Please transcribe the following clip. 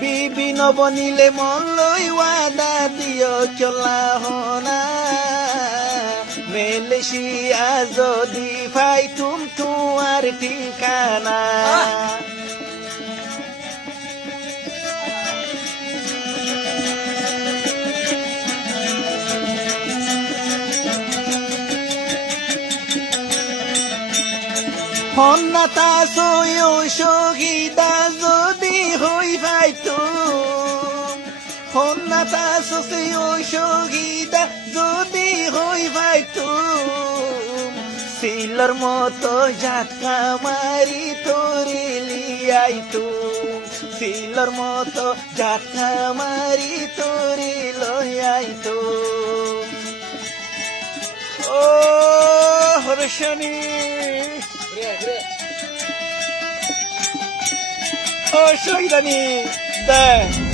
বিবিন বনিলে মন লৈ ওয়াদা দিও চলা হনা মেলেশিয়া যদি ফাই তোমার ঠিকানা হন্নাতা সয় শহীদা যদি হই ভাইতো হন্নাতা সয় শহীদা যদি হই ভাইতো সিলর মতো ঝাঁকা মারি তোরে লিয়াইতো সিলর মতো ঝাঁকা মারি তোরে লয়াইতো ও হর্ষণী ও শহীদানি দে